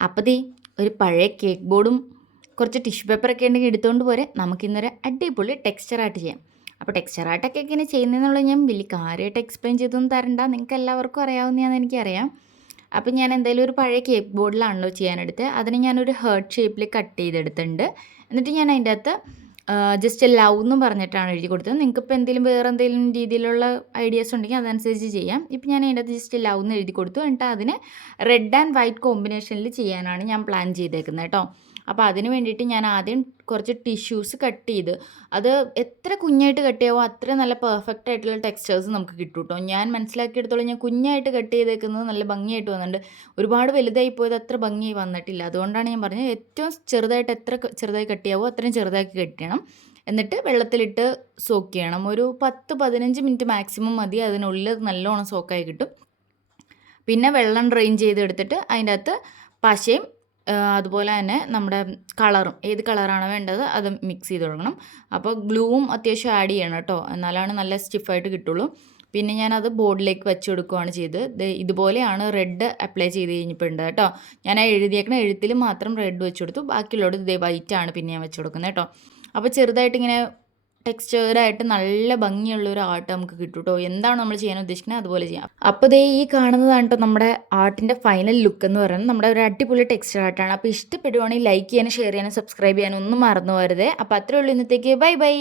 അപ്പോൾ ദേ ഒരു പഴയ കേക്ക് ബോർഡും കുറച്ച് ടിഷ്യൂ പേപ്പറൊക്കെ ഉണ്ടെങ്കിൽ എടുത്തുകൊണ്ട് പോരെ നമുക്കിന്നൊരു അടിപൊളി ടെക്സ്ചർ ആർട്ട് ചെയ്യാം. അപ്പോൾ ടെക്സ്ചർ ആർട്ടൊക്കെ എങ്ങനെ ചെയ്യുന്നതെന്നുള്ളത് ഞാൻ വലിയ കാര്യമായിട്ട് എക്സ്പ്ലെയിൻ ചെയ്തൊന്നും തരണ്ട, നിങ്ങൾക്ക് എല്ലാവർക്കും അറിയാവുന്നതാണെന്ന് എനിക്കറിയാം. അപ്പം ഞാൻ എന്തായാലും ഒരു പഴയ കേക്ക് ബോർഡിലാണല്ലോ ചെയ്യാനെടുത്ത്, അതിന് ഞാനൊരു ഹേർട്ട് ഷേപ്പിൽ കട്ട് ചെയ്തെടുത്തിട്ടുണ്ട്. എന്നിട്ട് ഞാൻ അതിൻ്റെ അകത്ത് ജസ്റ്റ് ലവ് എന്ന് പറഞ്ഞിട്ടാണ് എഴുതി കൊടുത്തത്. നിങ്ങൾക്കിപ്പോൾ എന്തെങ്കിലും വേറെ എന്തെങ്കിലും രീതിയിലുള്ള ഐഡിയാസ് ഉണ്ടെങ്കിൽ അതനുസരിച്ച് ചെയ്യാം. ഇപ്പം ഞാൻ അതിൻ്റെ അകത്ത് ജസ്റ്റ് ലവ് എന്ന് എഴുതി കൊടുത്തു. എന്നിട്ട് അതിന് റെഡ് ആൻഡ് വൈറ്റ് കോമ്പിനേഷനിൽ ചെയ്യാനാണ് ഞാൻ പ്ലാൻ ചെയ്തേക്കുന്നത് കേട്ടോ. അപ്പോൾ അതിന് വേണ്ടിയിട്ട് ഞാൻ ആദ്യം കുറച്ച് ടിഷ്യൂസ് കട്ട് ചെയ്ത്, അത് എത്ര കുഞ്ഞായിട്ട് കട്ട് ചെയ്യാവോ അത്ര നല്ല പെർഫെക്റ്റ് ആയിട്ടുള്ള ടെക്സ്ചേഴ്സ് നമുക്ക് കിട്ടും കേട്ടോ. ഞാൻ മനസ്സിലാക്കിയെടുത്തോളം ഞാൻ കുഞ്ഞായിട്ട് കട്ട് ചെയ്തേക്കുന്നത് നല്ല ഭംഗിയായിട്ട് വന്നിട്ടുണ്ട്. ഒരുപാട് വലുതായി പോയത് അത്ര ഭംഗിയായി വന്നിട്ടില്ല. അതുകൊണ്ടാണ് ഞാൻ പറഞ്ഞത് ഏറ്റവും ചെറുതായിട്ട് എത്ര ചെറുതായി കട്ട് ചെയ്യാവോ അത്രയും ചെറുതാക്കി കട്ട് ചെയ്യണം. എന്നിട്ട് വെള്ളത്തിലിട്ട് സോക്ക് ചെയ്യണം. ഒരു 10-15 മിനിറ്റ് മാക്സിമം മതി, അതിനുള്ളിൽ നല്ലോണം സോക്കായി കിട്ടും. പിന്നെ വെള്ളം ഡ്രെയിൻ ചെയ്തെടുത്തിട്ട് അതിൻ്റെ അകത്ത് പശയും അതുപോലെ തന്നെ നമ്മുടെ കളറും ഏത് കളറാണ് വേണ്ടത് അത് മിക്സ് ചെയ്ത് കൊടുക്കണം. അപ്പോൾ ഗ്ലൂവും അത്യാവശ്യം ആഡ് ചെയ്യണം കേട്ടോ, എന്നാലാണ് നല്ല സ്റ്റിഫായിട്ട് കിട്ടുള്ളൂ. പിന്നെ ഞാനത് ബോർഡിലേക്ക് വെച്ച് കൊടുക്കുകയാണ് ചെയ്തത്. ഇതുപോലെയാണ് റെഡ് അപ്ലൈ ചെയ്ത് കഴിഞ്ഞിട്ടുണ്ട് കേട്ടോ. ഞാൻ ആ എഴുതിയേക്കണ എഴുത്തിൽ മാത്രം റെഡ് വെച്ച് കൊടുത്തു, ബാക്കിയുള്ളത് ഇതേ വൈറ്റാണ് പിന്നെ ഞാൻ വെച്ച് കൊടുക്കുന്നത് കേട്ടോ. അപ്പോൾ ചെറുതായിട്ട് ഇങ്ങനെ ടെക്സ്ചേർഡായിട്ട് നല്ല ഭംഗിയുള്ള ഒരു ആർട്ട് നമുക്ക് കിട്ടും കേട്ടോ. എന്താണ് നമ്മൾ ചെയ്യാൻ ഉദ്ദേശിക്കുന്നത് അതുപോലെ ചെയ്യാം. അപ്പോൾ ദേ ഈ കാണുന്നതാണ് കേട്ടോ നമ്മുടെ ആർട്ടിൻ്റെ ഫൈനൽ ലുക്ക് എന്ന് പറയുന്നത്. നമ്മുടെ ഒരു അടിപൊളി ടെക്സ്ചർ ആർട്ടാണ്. അപ്പോൾ ഇഷ്ടപ്പെടുവാണെങ്കിൽ ലൈക്ക് ചെയ്യാനും ഷെയർ ചെയ്യാനും സബ്സ്ക്രൈബ് ചെയ്യാനും ഒന്നും മറന്നു പോകരുത്. അപ്പോൾ അത്രേ ഉള്ളൂ ഇന്നത്തേക്ക്. Bye bye.